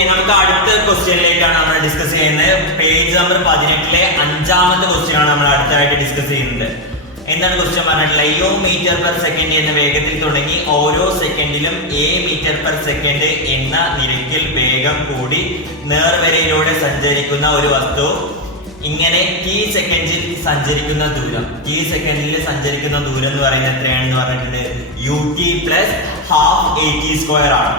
Okay, നമുക്ക് അടുത്ത ക്വസ്റ്റ്യനിലേക്കാണ് നമ്മൾ ഡിസ്കസ് ചെയ്യുന്നത്. പേജ് നമ്പർ 18-ലെ 5ാമത്തെ ക്വസ്റ്റ്യൻ ആണ് നമ്മൾ അടുത്തായിട്ട് ഡിസ്കസ് ചെയ്യുന്നത്. എന്താണ് ക്വസ്റ്റ്യൻ പറഞ്ഞിട്ടുള്ളത്? യു മീറ്റർ പെർ സെക്കൻഡ് എന്ന വേഗത്തിൽ തുടങ്ങി ഓരോ സെക്കൻഡിലും എ മീറ്റർ പെർ സെക്കൻഡ് എന്ന നിരക്കിൽ വേഗം കൂടി നേർവരയിലൂടെ സഞ്ചരിക്കുന്ന ഒരു വസ്തു ഇങ്ങനെ ടി സെക്കൻഡിൽ സഞ്ചരിക്കുന്ന ദൂരം എന്ന് പറയുന്നത് എത്രയാണെന്ന് പറഞ്ഞിട്ടുണ്ട്? ut പ്ലസ് ഹാഫ് at² ആണ്.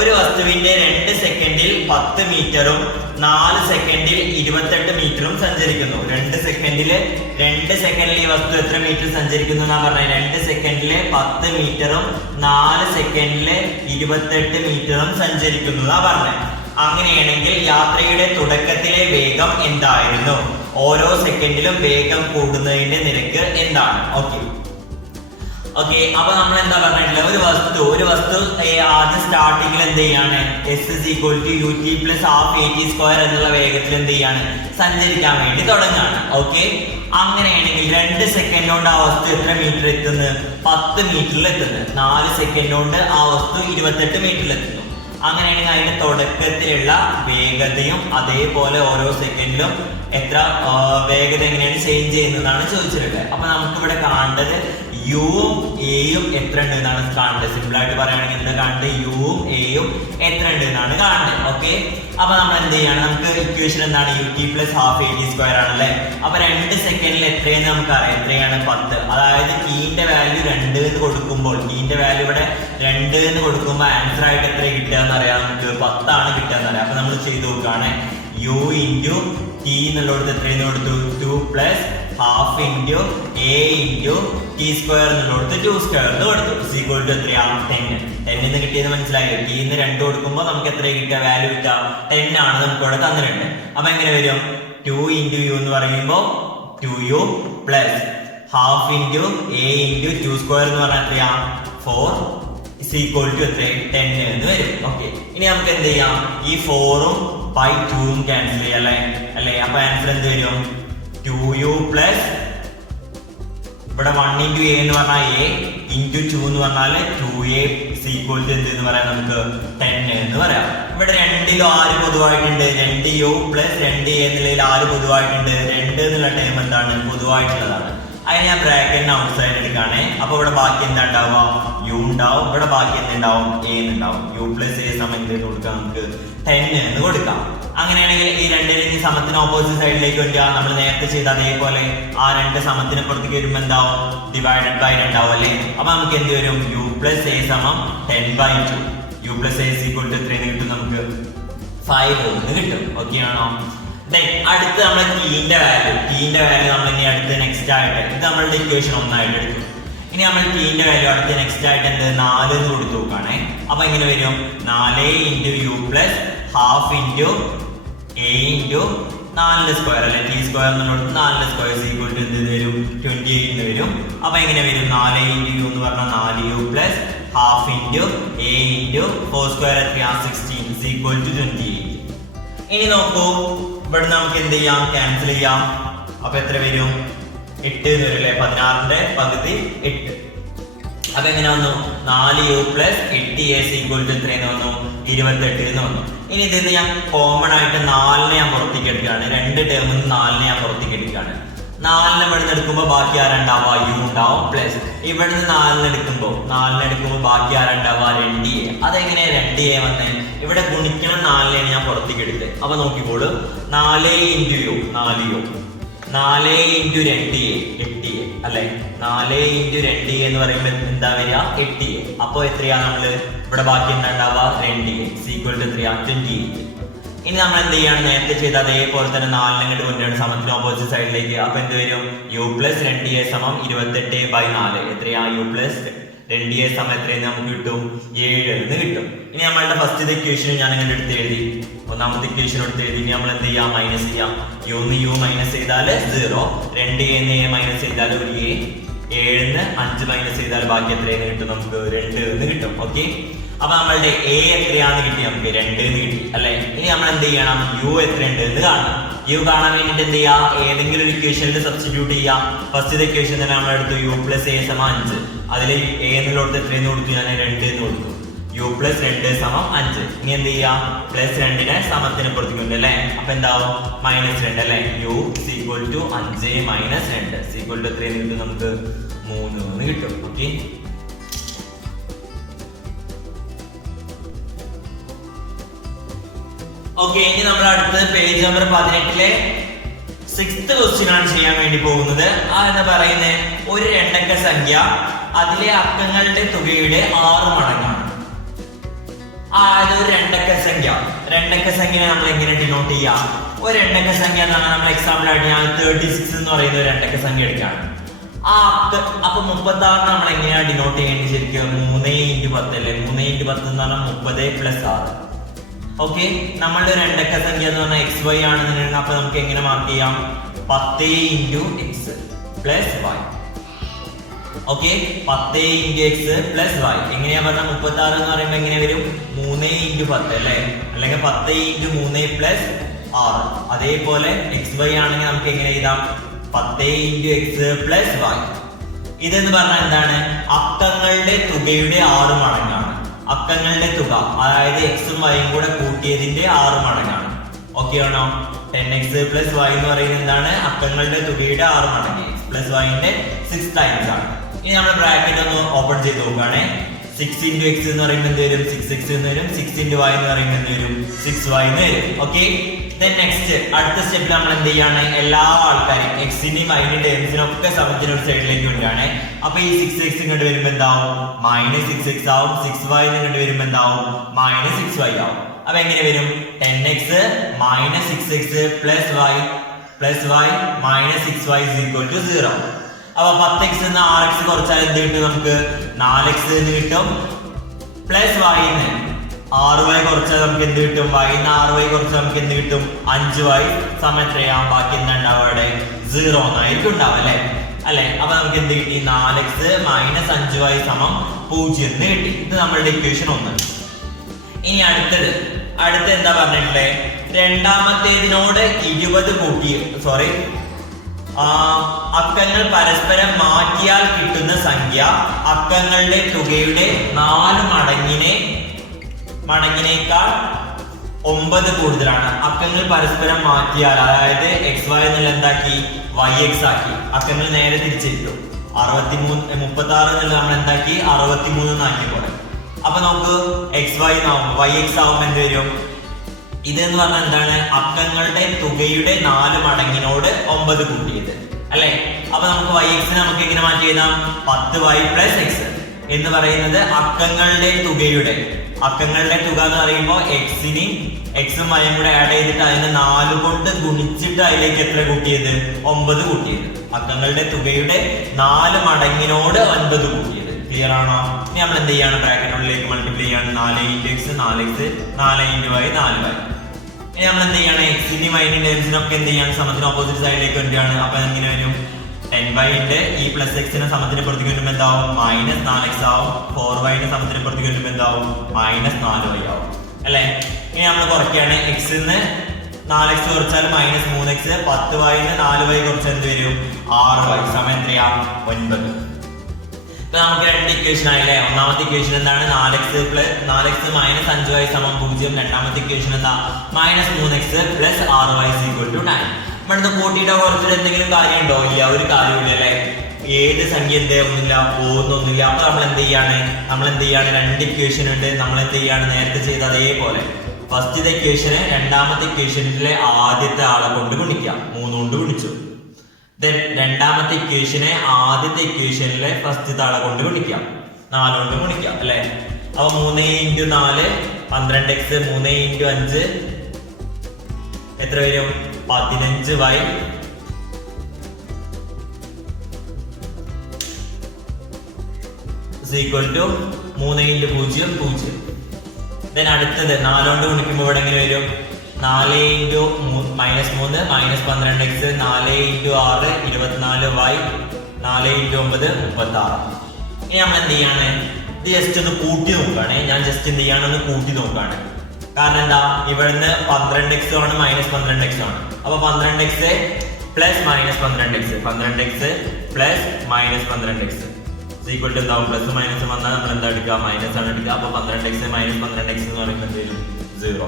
ഒരു വസ്തുവിന്റെ 2 സെക്കൻഡിൽ 10 മീറ്ററും 4 സെക്കൻഡിൽ 28 മീറ്ററും സഞ്ചരിക്കുന്നു. 2 സെക്കൻഡിൽ ഈ വസ്തു എത്ര മീറ്റർ സഞ്ചരിക്കുന്നു എന്നാ പറഞ്ഞത്? 2 സെക്കൻഡില് 10 മീറ്ററും 4 സെക്കൻഡില് 28 മീറ്ററും സഞ്ചരിക്കുന്നു എന്നാ പറഞ്ഞത്. അങ്ങനെയാണെങ്കിൽ യാത്രയുടെ തുടക്കത്തിലെ വേഗം എന്തായിരുന്നു? ഓരോ സെക്കൻഡിലും വേഗം കൂടുന്നതിന്റെ നിരക്ക് എന്താണ്? ഓക്കെ, അപ്പൊ നമ്മൾ എന്താ പറഞ്ഞിട്ടുള്ളത്? ഒരു വസ്തു ആദ്യം സ്റ്റാർട്ടിങ്ങിൽ എന്ത് ചെയ്യാണ്? s = ut plus half at² എന്നുള്ള വേഗത്തിൽ എന്ത് ചെയ്യാണ്? സഞ്ചരിക്കാൻ വേണ്ടി തുടങ്ങാണ്. ഓക്കെ, അങ്ങനെയാണെങ്കിൽ 2 സെക്കൻഡ് കൊണ്ട് ആ വസ്തു എത്ര മീറ്റർ എത്തുന്നു? 10 മീറ്ററിൽ എത്തുന്നു. 4 സെക്കൻഡ് കൊണ്ട് ആ വസ്തു 28 മീറ്ററിൽ എത്തുന്നു. അങ്ങനെയാണെങ്കിൽ അതിന്റെ തുടക്കത്തിലുള്ള വേഗതയും അതേപോലെ ഓരോ സെക്കൻഡിലും എത്ര വേഗത എങ്ങനെയാണ് ചേഞ്ച് ചെയ്യുന്നതാണ് ചോദിച്ചിട്ടുള്ളത്. അപ്പൊ നമുക്കിവിടെ കാണേണ്ടത് യുവും എയും എത്ര ഉണ്ട് എന്നാണ് കാണേണ്ടത്. സിമ്പിൾ ആയിട്ട് പറയുകയാണെങ്കിൽ എന്താ കാണേണ്ടത്? യുവും എയും എത്ര ഉണ്ട് എന്നാണ് കാണേണ്ടത്. ഓക്കെ, അപ്പൊ നമ്മൾ എന്ത് ചെയ്യാണ്? നമുക്ക് ഇക്വേഷൻ എന്താണ്? ut പ്ലസ് ഹാഫ് at² ആണല്ലേ. അപ്പൊ 2 സെക്കൻഡിൽ എത്രയെന്ന് നമുക്കറിയാം. എത്രയാണ്? 10. അതായത് ടീന്റെ വാല്യൂ 2 എന്ന് കൊടുക്കുമ്പോൾ, ടീന്റെ വാല്യൂ ഇവിടെ 2 എന്ന് കൊടുക്കുമ്പോൾ ആൻസർ ആയിട്ട് എത്ര കിട്ടുക എന്നറിയാം? നമുക്ക് 10 ആണ് കിട്ടുക എന്നറിയാം. അപ്പൊ നമ്മൾ ചെയ്ത് നോക്കുകയാണ്. u ഇൻറ്റു ടി എന്നുള്ളത് എത്രയെന്ന് കൊടുത്തു? 2 plus half into a into t² എന്നുള്ളത് 2² എന്ന് കൊടുത്തു. = എത്രയാണ്? 10. 10 എന്ന് കിട്ടിയത് മനസ്സിലായോ? ടി എന്ന് 2 കൊടുക്കുമ്പോൾ നമുക്ക് എത്ര കിട്ടുക? വാല്യൂ കിട്ടുക 10 ആണ് നമുക്ക് ഇവിടെ തന്നിട്ടുണ്ട്. അപ്പൊ എങ്ങനെ വരും? 2 ഇൻറ്റു യു എന്ന് പറയുമ്പോൾ 2u plus half into a into 2² എന്ന് പറഞ്ഞാൽ എത്രയാ? 4 = എത്ര? 10 എന്ന് വരും. ഓക്കെ, ഇനി നമുക്ക് എന്ത് ചെയ്യാം? ഈ 4ഉം ബൈ 2ഉം ക്യാൻസൽ ചെയ്യാം അല്ലേ. അപ്പൊ ആൻസർ എന്ത് വരും? 2u പ്ലസ് ഇവിടെ 1 ഇൻറ്റു a എന്ന് പറഞ്ഞാൽ a ഇൻറ്റു 2 എന്ന് പറഞ്ഞാൽ 2a = എന്തെന്ന് പറയാം? നമുക്ക് 10 എന്ന് പറയാം. ഇവിടെ 2ലും ആര് പൊതുവായിട്ടുണ്ട്? 2u പ്ലസ് 2a എന്നുള്ളതിൽ ആര് പൊതുവായിട്ടുണ്ട്? 2 എന്നുള്ള ടേം എന്താണ്? പൊതുവായിട്ടുള്ളതാണ്. അതിന് ഞാൻ ബ്രാക്കറ്റിന് ഔട്ട് സൈഡ് എടുക്കുകയാണ്. അപ്പൊ ഇവിടെ ബാക്കി എന്താ ഉണ്ടാവുക? യു ഉണ്ടാവും. ഇവിടെ ബാക്കി എന്തുണ്ടാവും? എ എന്നുണ്ടാവും. യു പ്ലസ് എ സമം എന്തെന്ന് കൊടുക്കാം? നമുക്ക് 10 എന്ന് കൊടുക്കാം. അങ്ങനെയാണെങ്കിൽ ഈ 2 സമത്തിന് ഓപ്പോസിറ്റ് സൈഡിലേക്ക് വരിക. നമ്മൾ നേരത്തെ ചെയ്ത അതേപോലെ ആ 2 സമത്തിന് പുറത്തേക്ക് വരുമ്പോൾ എന്താവും? ഡിവൈഡഡ് ബൈ 2 ആവും അല്ലേ. അപ്പൊ നമുക്ക് എന്ത് വരും? യു പ്ലസ് എ സമം 10/2. യു പ്ലസ് എ = എത്രയെന്ന് കിട്ടും? നമുക്ക് 5 എന്ന് കിട്ടും. ഓക്കെ ആണോ? അടുത്ത് നമ്മൾ ടീന്റെ വാല്യൂ നമ്മൾ ഇനി അടുത്ത് നെക്സ്റ്റ് ആയിട്ട് ഇത് നമ്മളുടെ ഇക്വേഷൻ 1 ആയിട്ട് എടുത്തു. ഇനി നമ്മൾ ടീന്റെ വാല്യൂ അടുത്ത് നെക്സ്റ്റ് ആയിട്ട് എന്ത്? 4 എന്ന് കൊടുത്തു നോക്കുകയാണെ. അപ്പൊ എങ്ങനെ വരും? 4 into u plus half into a into 4² അല്ലെ. t² എന്നുള്ളത് 4² = എന്ത് വരും? 28 എന്ന് വരും. അപ്പൊ എങ്ങനെ വരും? 4 ഇൻറ്റു യു എന്ന് പറഞ്ഞാൽ 4u plus half into a into 4² എത്രയാണ്? 16 = 28. ഇനി നോക്കൂ, ഇവിടെ നമുക്ക് എന്ത് ചെയ്യാം? ക്യാൻസൽ ചെയ്യാം. അപ്പൊ എത്ര വരും? 8 എന്ന് വരും അല്ലെ. 16ന്റെ പകുതി 8. അപ്പൊ എങ്ങനെ വന്നു? 4u പ്ലസ് 8a = എത്രയെന്ന് വന്നു? 28 എന്ന് വന്നു. ഇനി ഇതിന് ഞാൻ കോമൺ ആയിട്ട് 4നെ ഞാൻ പുറത്തേക്ക് എടുക്കുകയാണ്. 2 ടേമിൽ 4നെ ഞാൻ പുറത്തേക്ക് എടുക്കുകയാണ്. 4നെ ഇവിടെ നിന്ന് എടുക്കുമ്പോൾ ബാക്കി ആരുണ്ടാവുക? യു ഉണ്ടാവും. പ്ലസ് ഇവിടുന്ന് 4നെ എടുക്കുമ്പോൾ ബാക്കി ആരുണ്ടാവുക? 2a. അതെങ്ങനെ 2a വന്നേ? ഇവിടെ ഗുണിക്കണം 4നെയാണ് ഞാൻ പുറത്തേക്ക് എടുത്തത്. അപ്പൊ നോക്കിക്കോളൂ. 4 into U 4u, 4 into 2a 8a അല്ലെ. 4 ഇൻറ്റു 2a എന്ന് പറയുമ്പോൾ എന്താ വരിക? 8a. അപ്പൊ എത്രയാ? നമ്മള് ഇവിടെ ബാക്കി എന്താ ഉണ്ടാവുക? 2a = എത്രയാ? 28. ഇനി നമ്മൾ എന്ത് ചെയ്യാണ്? നേരത്തെ ചെയ്ത അതേപോലെ തന്നെ 4നെ ഇങ്ങോട്ട് കൊണ്ടുവരണം സമത്തിന് ഓപ്പോസിറ്റ് സൈഡിലേക്ക്. അപ്പൊ എന്ത് വരും? യു പ്ലസ് 2a സമം 28/4. എത്രയാ? യു പ്ലസ് 2a സമം എത്രയെന്ന് നമുക്ക് കിട്ടും? 7 എന്ന് കിട്ടും. ഇനി നമ്മളുടെ ഫസ്റ്റ് ഇക്വേഷൻ ഞാൻ ഇങ്ങനെ എടുത്ത് എഴുതി. ഒന്നാമത്തെ ഇക്വേഷൻ എടുത്ത് എഴുതി. ഇനി നമ്മൾ എന്ത് ചെയ്യാം? മൈനസ് ചെയ്യാം. യു മൈനസ് ചെയ്താൽ 0, 2a എന്ന് a മൈനസ് ചെയ്താൽ ഒരു a, 7 5 മൈനസ് ചെയ്താൽ ബാക്കി എത്രയെന്ന് കിട്ടും? നമുക്ക് 2 എന്ന് കിട്ടും. ഓക്കെ, അപ്പൊ നമ്മളുടെ a എത്രയാന്ന് കിട്ടി? നമുക്ക് 2 എന്ന് കിട്ടി അല്ലെ. ഇനി നമ്മൾ എന്ത് ചെയ്യണം? യു എത്രയുണ്ട് എന്ന് കാണണം. യു കാണാൻ വേണ്ടിട്ട് എന്ത് ചെയ്യാം? ഏതെങ്കിലും ഒരു ഇക്വേഷനിൽ സബ്സ്റ്റിറ്റ്യൂട്ട് ചെയ്യാം. ഫസ്റ്റ് ഇക്വേഷൻ തന്നെ നമ്മൾ എടുത്തു. യു പ്ലസ് എ സമം 5. അതിൽ a എന്നുള്ളത് എത്രയെന്ന് കൊടുത്തു? ഞാൻ 2 എന്ന് കൊടുത്തു. യു പ്ലസ് 2 സമം 5. ഇനി എന്ത് ചെയ്യാം, പ്ലസ് 2നെ സമത്തിന് പുറത്തേക്കുണ്ട് അല്ലെ. അപ്പൊ എന്താവും -2 അല്ലെ. U equal to 5 minus 2 equal to 3 കിട്ടും, നമുക്ക് 3 കിട്ടും. Okay, okay. ഇനി നമ്മൾ അടുത്തത് പേജ് നമ്പർ 18 6th ക്വസ്റ്റ്യൻ ആണ് ചെയ്യാൻ വേണ്ടി പോകുന്നത്. എന്ന് പറയുന്നത് ഒരു രണ്ടക്ക സംഖ്യ അതിലെ അക്കങ്ങളുടെ തുകയുടെ 6 മടങ്ങാണ്. ഒരു രണ്ടക്ക സംഖ്യ നമ്മൾ എങ്ങനെ ഡിനോട്ട് ചെയ്യാം? ഒരു രണ്ടക്ക സംഖ്യ എന്ന് പറഞ്ഞാൽ നമ്മൾ എക്സാമ്പിൾ ആയിട്ട് ഞാൻ 36 എന്ന് പറയുന്ന ഒരു രണ്ടക്ക സംഖ്യ എടുക്കുകയാണ്. അപ്പൊ 36 നമ്മൾ എങ്ങനെയാണ് ഡിനോട്ട് ചെയ്യേണ്ടത്? ശരിക്കും 3x10 അല്ലേ. 3x10 എന്ന് പറഞ്ഞാൽ 30 + 6. ഓക്കെ, നമ്മളുടെ രണ്ടക്ക സംഖ്യ എന്ന് പറഞ്ഞാൽ XY ആണെന്നുണ്ടെങ്കിൽ അപ്പൊ നമുക്ക് എങ്ങനെ മാർക്ക് ചെയ്യാം? 10 × x + y. Okay, 10 × x + y എങ്ങനെയാ പറഞ്ഞാൽ 36 എന്ന് പറയുമ്പോൾ എങ്ങനെ വരും? 3x10 അല്ലേ, അല്ലെങ്കിൽ 10 × 3 + 6. അതേപോലെ XY ആണെങ്കിൽ നമുക്ക് എങ്ങനെ എഴുതാം? 10 × x + y. ഇതെന്ന് പറഞ്ഞാൽ എന്താണ്? അക്കങ്ങളുടെ തുകയുടെ 6 മടങ്ങാണ്. അക്കങ്ങളുടെ തുക, അതായത് എക്സും വൈയും കൂടെ കൂട്ടിയതിന്റെ 6 മടങ്ങാണ്. ഓക്കെ ആണോ? 10x + y എന്ന് പറയുന്നത് എന്താണ്? അക്കങ്ങളുടെ തുകയുടെ 6 മടങ്ങ്. x + y ന്റെ 6 ടൈംസ് ആണ്. ഇനി നമ്മൾ ബ്രാക്കറ്റ് ഒന്ന് ഓപ്പൺ ചെയ്ത് നോക്കുകയാണെ. 6 × x എന്ന് പറയുമ്പോൾ എന്ത് വരും? 6x എന്ന് വരും. 6 × y എന്ന് പറയുമ്പോൾ എന്ത് വരും? 6y എന്ന് വരും. ഓക്കെ, നെക്സ്റ്റ് അടുത്ത സ്റ്റെപ്പിൽ നമ്മൾ എന്ത് ചെയ്യാണ്? എല്ലാ ആൾക്കാരും എക്സിന്റെയും വൈന്റെയും ടേംസിനും ഒക്കെ സമത്തിന് ഒരു സൈഡിലേക്ക് കൊണ്ടുവരാണ്. അപ്പൊ ഈ 6x ഇങ്ങോട്ട് വരുമ്പോ എന്താവും? -6x ആവും. 6y ഇങ്ങോട്ട് വരുമ്പോ എന്താവും? -6y ആവും. അപ്പൊ എങ്ങനെ വരും? 10x - 6x + y -6y = 0. അപ്പൊ 10x എന്ന് 6x കുറച്ചാൽ എന്ത് കിട്ടും? നമുക്ക് 4x എന്ന് കിട്ടും. പ്ലസ് y 6y കുറച്ചാൽ നമുക്ക് എന്ത് കിട്ടും? y 6y കുറച്ചാൽ നമുക്ക് എന്ത് കിട്ടും? 5y സമയം എത്രയാവും? ബാക്കി എന്താ ഉണ്ടാവും? അവിടെ 0 എന്നായിരിക്കും ഉണ്ടാവും അല്ലെ. അപ്പൊ നമുക്ക് എന്ത് കിട്ടി? 4x - 5y = 0 എന്ന് കിട്ടി. ഇത് നമ്മളുടെ ഇക്വേഷൻ 1. ഇനി അടുത്ത എന്താ പറഞ്ഞിട്ടുള്ളത്? രണ്ടാമത്തേതിനോട് 20 കൂട്ടി, അക്കങ്ങൾ പരസ്പരം മാറ്റിയാൽ കിട്ടുന്ന സംഖ്യ അക്കങ്ങളുടെ തുകയുടെ 4 മടങ്ങിനേക്കാൾ 9 കൂടുതലാണ്. അക്കങ്ങൾ പരസ്പരം മാറ്റിയാൽ, അതായത് XY എന്നുള്ള എന്താക്കി? YX ആക്കി. അക്കങ്ങൾ നേരെ തിരിച്ചിട്ടു. 36 എന്നുള്ള നമ്മൾ എന്താക്കി? 63 ആക്കി പോലെ. അപ്പൊ നമുക്ക് XY YX ആവുമ്പോൾ എന്ത് വരും? ഇതെന്ന് പറഞ്ഞാൽ എന്താണ്? അക്കങ്ങളുടെ തുകയുടെ 4 മടങ്ങിനോട് 9 കൂട്ടിയത് അല്ലെ. അപ്പൊ നമുക്ക് YX നമുക്ക് എങ്ങനെ മാറ്റി എഴുതാം? 10y + x എന്ന് പറയുന്നത് അക്കങ്ങളുടെ തുക എന്ന് പറയുമ്പോൾ എക്സും വൈയും കൂടെ ആഡ് ചെയ്തിട്ട് അതിന് 4 കൊണ്ട് ഗുണിച്ചിട്ട് അതിലേക്ക് എത്ര കൂട്ടിയത്? 9 കൂട്ടിയത്. അക്കങ്ങളുടെ തുകയുടെ 4 മടങ്ങിനോട് 9 കൂട്ടിയത്. ക്ലിയർ ആണോ? ഇനി നമ്മൾ എന്ത് ചെയ്യാണ്? ബ്രാക്കറ്റിനുള്ളിലേക്ക് മൾട്ടിപ്ലൈ ചെയ്യാണ്. 4 × x 4x 4 × y 4y. ഇനി നമ്മൾ എന്ത് ചെയ്യാണ്? എക്സിന്റെയും വൈന്റെയും ടേംസിനൊക്കെ എന്ത് ചെയ്യാണ്? സമത്തിന് ഓപ്പോസിറ്റ് സൈഡിലേക്ക് വരികയാണ്. അപ്പൊ എങ്ങനെ വരും? 10y ന്റെ ഈ പ്ലസ് എക്സിന്റെ സമത്തിന് പുറത്തേക്ക് വരുമ്പോൾ എന്താവും? -4x ആവും. 4y ന്റെ സമത്തിന് പുറത്തേക്ക് വരുമ്പോൾ എന്താവും? -4y ആവും അല്ലെ. ഇനി നമ്മൾ കുറയ്ക്കുകയാണ്. എക്സ് 4x കുറച്ചാൽ -3x, 10y 4y കുറച്ചാൽ എന്ത് വരും? 6y സമയം എത്രയാ? 9. ഇപ്പൊ നമുക്ക് 2 ഇക്വേഷൻ ആയില്ലേ. ഒന്നാമത്തെ ഇക്വേഷൻ എന്താണ്? 4x - 5y = 0. രണ്ടാമത്തെ ഇക്വേഷൻ എന്താ? -3x + 6y = 9. നമ്മളിത് കൂട്ടിയിട്ടോ കുറച്ചിട്ട് എന്തെങ്കിലും കാര്യമുണ്ടോ? ഇല്ല, ഒരു കാര്യമില്ല അല്ലെ. ഏത് സംഖ്യ ഒന്നുമില്ല, പോകുന്നൊന്നുമില്ല. അപ്പൊ നമ്മൾ എന്ത് ചെയ്യാണ്? 2 ഇക്വേഷൻ ഉണ്ട്. നമ്മൾ എന്ത് ചെയ്യാണ്? നേരത്തെ ചെയ്ത അതേപോലെ ഫസ്റ്റത്തെ ഇക്വേഷന് രണ്ടാമത്തെ ഇക്വേഷനിലെ ആദ്യത്തെ ആളെ കൊണ്ട് ഗുണിക്കാം. 3 കൊണ്ട് ഗുണിച്ചു. രണ്ടാമത്തെ ഇക്വേഷനെ ആദ്യത്തെ ഇക്വേഷനിലെ ഫസ്റ്റത്തെ ആളെ കൊണ്ട് ഗുണിക്കാം. 4 കൊണ്ട് ഗുണിക്കാം അല്ലെ. അപ്പൊ 3 × 4 12x, 3 × 5 എത്ര വരും? 15y = 3 × 0 0. അടുത്തത് 4 കൊണ്ട് ഗുണിക്കുമ്പോൾ ഇവിടെ എങ്ങനെ വരും? 4 × -3 -12x, 4 × 6 24y, 4 × 9 36. ഇനി നമ്മൾ എന്ത് ചെയ്യാണ്? ഇത് ജസ്റ്റ് ഒന്ന് കൂട്ടി നോക്കുകയാണ്. ഞാൻ ജസ്റ്റ് എന്ത് ചെയ്യാണ്? ഒന്ന് കൂട്ടി നോക്കുകയാണ്. കാരണം എന്താ? ഇവിടുന്ന് 12x ആണ്, -12x ആണ്. അപ്പൊ 12x + -12x, 12x + -12x equal to എന്താവും പ്ലസ് മൈനസ് വന്നാൽ നമ്മൾ എന്താ എടുക്കുക മൈനസ് ആണ് എടുക്കുക. അപ്പോൾ 12x മൈനസ് 12x എന്ന് പറയുമ്പോൾ എന്ത് വരും 0.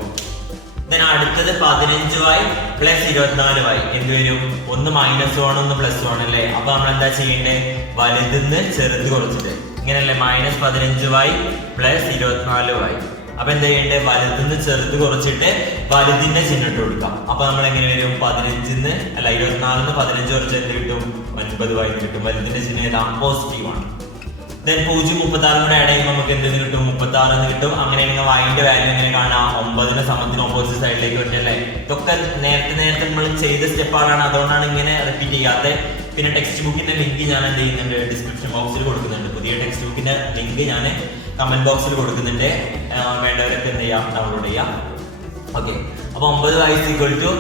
അടുത്തത് 15y പ്ലസ് 24y എന്ത് വരും ഒന്ന് -1 ഒന്ന് +1 അല്ലേ. അപ്പൊ നമ്മൾ എന്താ ചെയ്യേണ്ടത് വലുതിന്ന് ചെറുത് കുറച്ചിട്ട് ഇങ്ങനെയല്ലേ -15y പ്ലസ് 24y. അപ്പൊ എന്താ ചെയ്യേണ്ടത് വലുതിന്ന് ചെറുത് കുറച്ചിട്ട് വലുതിന്റെ ചിഹ്നം ഇട്ട് കൊടുക്കാം. അപ്പൊ നമ്മൾ എങ്ങനെ വരും 15 അല്ല 24 15 കുറച്ച് എന്ത് കിട്ടും 9y കിട്ടും. വലുതിന്റെ ചിഹ്നം ഏതാ പോസിറ്റീവ് ആണ്. 0 36 കൂടെ ആഡ് ചെയ്യുമ്പോൾ നമുക്ക് എന്തെന്ന് കിട്ടും 36 എന്ന് കിട്ടും. അങ്ങനെയാണെങ്കിൽ y-ന്റെ വാല്യൂ എങ്ങനെ കാണാം 9 സമത്തിന് ഓപ്പോസിറ്റ് സൈഡിലേക്ക് വരല്ലേ. ഇതൊക്കെ നേരത്തെ നമ്മൾ ചെയ്ത സ്റ്റെപ്പാണ്, അതുകൊണ്ടാണ് ഇങ്ങനെ റിപ്പീറ്റ് ചെയ്യാത്തത്. പിന്നെ ടെക്സ്റ്റ് ബുക്കിന്റെ ലിങ്ക് ഞാൻ എന്ത് ചെയ്യുന്നുണ്ട് ഡിസ്ക്രിപ്ഷൻ ബോക്സിൽ കൊടുക്കുന്നുണ്ട്. പുതിയ ടെക്സ്റ്റ് ബുക്കിന്റെ ലിങ്ക് ഞാൻ കമന്റ് ബോക്സിൽ കൊടുക്കുന്നുണ്ട്. വേണ്ടവരൊക്കെ എന്ത് ചെയ്യാം ഡൗൺലോഡ് ചെയ്യാം. ഓക്കെ, അപ്പൊ 9y =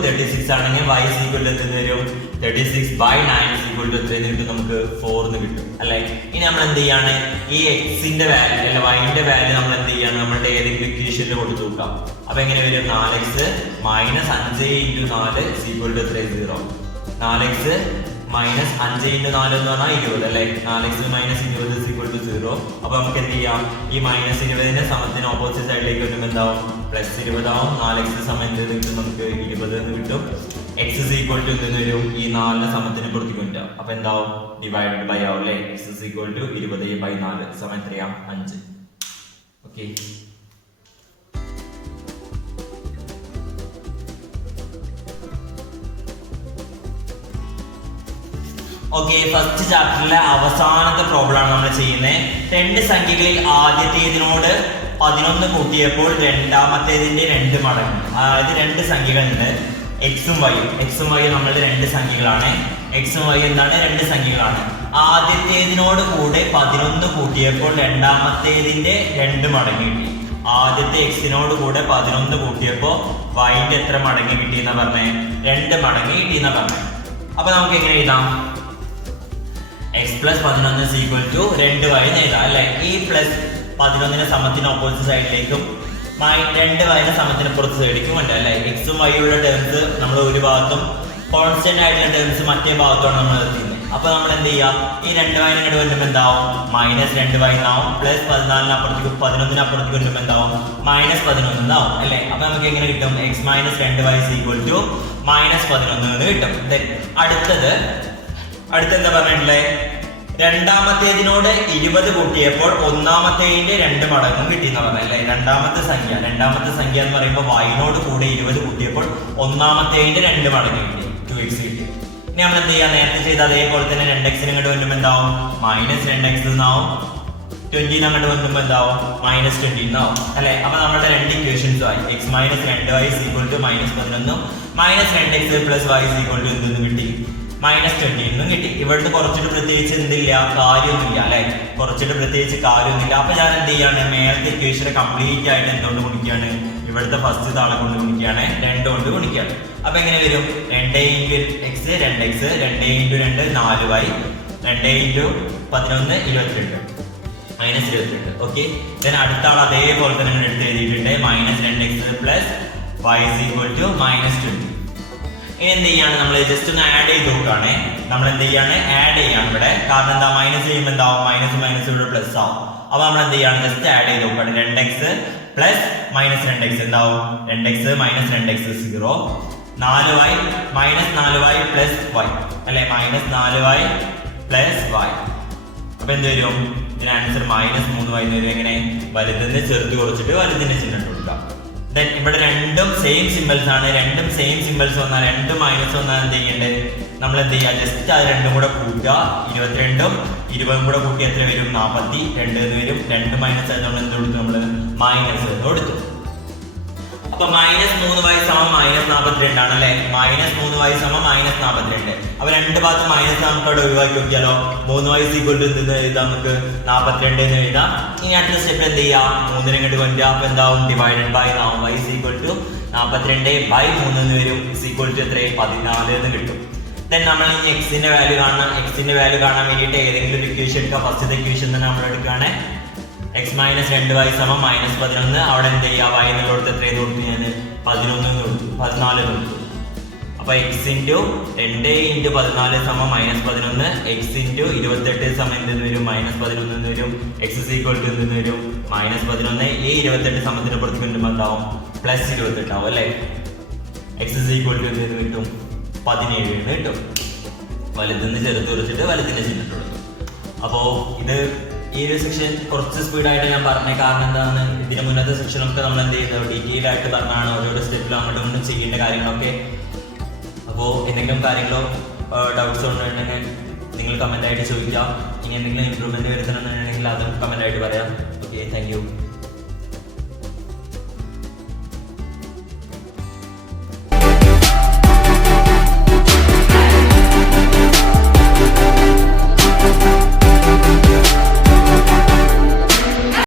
36 ആണെങ്കിൽ y = എന്ത് വരും 36/9 = എത്ര കിട്ടും നമുക്ക് 4 എന്ന് കിട്ടും അല്ലെ. ഇനി നമ്മൾ എന്ത് ചെയ്യാണ് ഈ x-ന്റെ വാല്യൂ അല്ല y-ന്റെ വാല്യൂ നമ്മൾ എന്ത് ചെയ്യാണ് നമ്മളുടെ ഏതെങ്കിലും ഇക്വേഷനിൽ കൊടുത്തു നോക്കാം. അപ്പൊ എങ്ങനെ വരും 4x - 5 × 4 = എത്ര 0. 4x - 5 × 4 എന്ന് പറഞ്ഞാൽ 20 അല്ലെ. 4x - 20 = 0. അപ്പൊ നമുക്ക് എന്ത് ചെയ്യാം ഈ -20നെ സമത്തിന് ഓപ്പോസിറ്റ് സൈഡിലേക്ക് വരുമ്പോൾ എന്താവും +20 ആവും. 4x സമയത്ത് കിട്ടും നമുക്ക് 20 എന്ന് കിട്ടും. x = എന്തെന്ന് വരും ഈ 4 സമത്തിന് പുറത്തേക്ക് കൊണ്ടുവരാം. അപ്പൊ എന്താവും ഡിവൈഡഡ് ബൈ ആവും അല്ലെ. x = 20/4 സമയം എത്രയാ 5. ഓക്കെ, ഓക്കെ ഫസ്റ്റ് ചാപ്റ്ററിലെ അവസാനത്തെ പ്രോബ്ലം ആണ് നമ്മൾ ചെയ്യുന്നത്. രണ്ട് സംഖ്യകളിൽ ആദ്യത്തേതിനോട് 11 കൂട്ടിയപ്പോൾ രണ്ടാമത്തേതിന്റെ 2 മടങ്ങ്. അതായത് രണ്ട് സംഖ്യകളുണ്ട് എക്സും വൈയും നമ്മളുടെ രണ്ട് സംഖ്യകളാണ്. എക്സും വൈയും എന്താണ് രണ്ട് സംഖ്യകളാണ്. ആദ്യത്തേതിനോട് കൂടെ 11 കൂട്ടിയപ്പോൾ രണ്ടാമത്തേതിന്റെ 2 മടങ്ങ് കിട്ടി. ആദ്യത്തെ എക്സിനോട് കൂടെ 11 കൂട്ടിയപ്പോൾ വൈന്റെ എത്ര മടങ്ങ് കിട്ടി എന്നാ പറഞ്ഞേ 2 മടങ്ങ് കിട്ടി എന്നാ പറഞ്ഞേ. അപ്പൊ നമുക്ക് എങ്ങനെ എഴുതാം x + 11 = 2y എന്ന് എഴുതാം അല്ലെ. ഈ +11 സമത്തിന് ഓപ്പോസിറ്റ് സൈഡിലേക്കും 2y സമത്തിന് പുറത്ത് സൈഡിലേക്കും ഉണ്ട് അല്ലെ. എക്സും വൈയുടെ ടേംസ് നമ്മൾ ഒരു ഭാഗത്തും കോൺസ്റ്റന്റ് ആയിട്ടുള്ള ടേംസ് മറ്റേ ഭാഗത്താണ് നമ്മൾ എത്തുന്നത്. അപ്പൊ നമ്മൾ എന്ത് ചെയ്യാം ഈ 2y ഇങ്ങോട്ട് വരുമ്പോൾ എന്താവും -2y എന്നാവും. +14 അപ്പുറത്തേക്ക് 11 അപ്പുറത്തേക്ക് വരുമ്പോൾ എന്താവും -11 എന്നാവും അല്ലെ. അപ്പൊ നമുക്ക് എങ്ങനെ കിട്ടും x - 2y = -11 എന്ന് കിട്ടും. അടുത്ത എന്താ പറഞ്ഞിട്ടുള്ളേ രണ്ടാമത്തേതിനോട് 20 കൂട്ടിയപ്പോൾ ഒന്നാമത്തേതിന്റെ 2 മടങ്ങും കിട്ടി എന്ന് പറഞ്ഞല്ലേ. രണ്ടാമത്തെ സംഖ്യ എന്ന് പറയുമ്പോൾ വൈനോട് കൂടെ 20 കൂട്ടിയപ്പോൾ ഒന്നാമത്തേതിന്റെ 2 മടങ്ങ് കിട്ടി 2x കിട്ടി. ഇനി നമ്മൾ എന്ത് ചെയ്യാം നേരത്തെ ചെയ്ത അതേപോലെ തന്നെ 2x ഇങ്ങോട്ട് വരുമ്പോൾ എന്താവും -2x എന്നാവും. 20 അങ്ങോട്ട് വരുമ്പോൾ എന്താവും -20 എന്നാവും അല്ലെ. അപ്പൊ നമ്മുടെ രണ്ട് ഇക്വേഷൻസും ആയി. x - 2y = -11 -2x + y = എന്തെന്ന് കിട്ടി -20 എന്നും കിട്ടി. ഇവിടുന്ന് കുറച്ചിട്ട് പ്രത്യേകിച്ച് എന്തില്ല കാര്യമൊന്നുമില്ല അല്ലെ. കുറച്ചിട്ട് പ്രത്യേകിച്ച് കാര്യമൊന്നുമില്ല. അപ്പൊ ഞാൻ എന്ത് ചെയ്യാണ് മേലത്തെ ഇക്വേഷനെ കംപ്ലീറ്റ് ആയിട്ട് എന്തുകൊണ്ട് ഗുണിക്കുകയാണ് ഇവിടുത്തെ ഫസ്റ്റ് താളെ കൊണ്ട് ഗുണിക്കുകയാണ് 2 കൊണ്ട് ഗുണിക്കുകയാണ്. അപ്പൊ എങ്ങനെ വരും 2 × x 2x 2 × 2 4y 2 × 11 22 -22. ഓക്കെ, അടുത്ത ആൾ അതേപോലെ തന്നെ എടുത്ത് എഴുതിയിട്ടുണ്ട് -2x + y = -20. ഇനി എന്ത് ചെയ്യാണ് നമ്മൾ ജസ്റ്റ് ഒന്ന് ആഡ് ചെയ്ത് നോക്കുകയാണ്. നമ്മൾ എന്ത് ചെയ്യാണ് ആഡ് ചെയ്യാണ് ഇവിടെ. കാരണം എന്താ മൈനസ് ചെയ്യുമ്പോൾ എന്താവും മൈനസ് ഇവിടെ പ്ലസ് ആവും. അപ്പൊ നമ്മൾ എന്ത് ചെയ്യാണ് ജസ്റ്റ് ആഡ് ചെയ്ത് നോക്കുകയാണ്. 2x + -2x എന്താവും 2x - 2x 0. 4y -4y + y അല്ലെ. -4y + y. അപ്പൊ എന്ത് വരും ഇതിന് ആൻസർ -3y എന്ന് വരും. എങ്ങനെ വലുതിന്റെ ചെറുത് കുറച്ചിട്ട് വലുതിന്റെ ചിഹ്നം ഇട്ട് കൊടുക്കാം. ഇവിടെ രണ്ടും സെയിം സിമ്പിൾസ് ആണ്. രണ്ടും സെയിം സിമ്പിൾസ് വന്നാൽ രണ്ടും മൈനസ് വന്നാൽ എന്ത് ചെയ്യേണ്ടത് നമ്മൾ എന്ത് ചെയ്യുക ജസ്റ്റ് അത് രണ്ടും കൂടെ കൂട്ടുക. 22ഉം 20ഉം കൂടെ കൂട്ടി എത്ര വരും 42 എന്ന് വരും. 2 മൈനസ് ആയിട്ട് നമ്മൾ എന്ത് കൊടുത്തു നമ്മൾ മൈനസ് എന്ന് കൊടുത്തു. അപ്പൊ -3y = -42 ആണ് അല്ലെ. -3y = -42. അപ്പൊ രണ്ട് ഭാഗത്ത് മൈനസ് നമുക്ക് അവിടെ ഒഴിവാക്കി നോക്കിയാലോ 3y = എന്തെന്ന് എഴുതാം നമുക്ക് 42 എന്ന് എഴുതാം. ഇനി അടുത്ത സ്റ്റെപ്പ് എന്ത് ചെയ്യാം 3 ഇങ്ങോട്ട് കൊണ്ടുവരാം. അപ്പൊ എന്താവും ഡിവൈഡഡ് ബൈ ആവും. y = 42/3 എന്ന് വരും. എത്ര 14 എന്ന് കിട്ടും. നമ്മൾ ഈ എക്സിന്റെ വാല്യൂ കാണണം. എക്സിന്റെ വാല്യൂ കാണാൻ വേണ്ടിയിട്ട് ഏതെങ്കിലും ഒരു ഇക്വേഷൻ എടുക്കുക. ഫസ്റ്റത്തെ ഇക്വേഷൻ തന്നെ നമ്മൾ എടുക്കുകയാണ്. x - 2y = -11. അവിടെ എന്ത് ചെയ്യുക y എന്നുള്ളത് എത്രയെന്ന് കൊടുത്തു ഞാൻ 11 എന്ന് കൊടുത്തു 14 എന്ന് കൊടുത്തു. അപ്പോൾ എക്സ് ഇൻറ്റു 2 × 14 -11, എക്സ് ഇൻറ്റു 28 എന്തെന്ന് വരും -11 എന്ന് വരും, എക്സ് ഇസ് ഈക്വൽ ടു എന്തെന്ന് വരും -11. ഈ 28 സമത്തിന് പുറത്ത് കിട്ടുമ്പോൾ എന്താവും +28 ആവും അല്ലേ. എക്സ് ഇസ് ഈക്വൽ ടു എന്തെന്ന് കിട്ടും 17 എന്ന് കിട്ടും. വലുതെന്ന് ചേർത്ത് കുറിച്ചിട്ട് വലുതിൻ്റെ ചിഹ്നം കൊടുക്കും. അപ്പോൾ ഇത് ഈ ഒരു സെക്ഷൻ കുറച്ച് സ്പീഡായിട്ട് ഞാൻ പറഞ്ഞ കാരണം എന്താണ്, ഇതിന് മുന്നത്തെ സെക്ഷനൊക്കെ നമ്മൾ എന്ത് ചെയ്യുന്നത് ഡീറ്റെയിൽ ആയിട്ട് പറഞ്ഞാണ് ഓരോ സ്റ്റെപ്പിലും അങ്ങോട്ടും ഇങ്ങോട്ടും ചെയ്യേണ്ട കാര്യങ്ങളൊക്കെ. അപ്പോൾ എന്തെങ്കിലും കാര്യങ്ങളോ ഡൗട്ട്സോ ഉണ്ടെങ്കിൽ നിങ്ങൾ കമൻ്റായിട്ട് ചോദിക്കാം. ഇനി എന്തെങ്കിലും ഇമ്പ്രൂവ്മെൻറ്റ് വരുത്തണമെന്നുണ്ടെങ്കിൽ അതും കമൻ്റായിട്ട് പറയാം. Okay, thank you.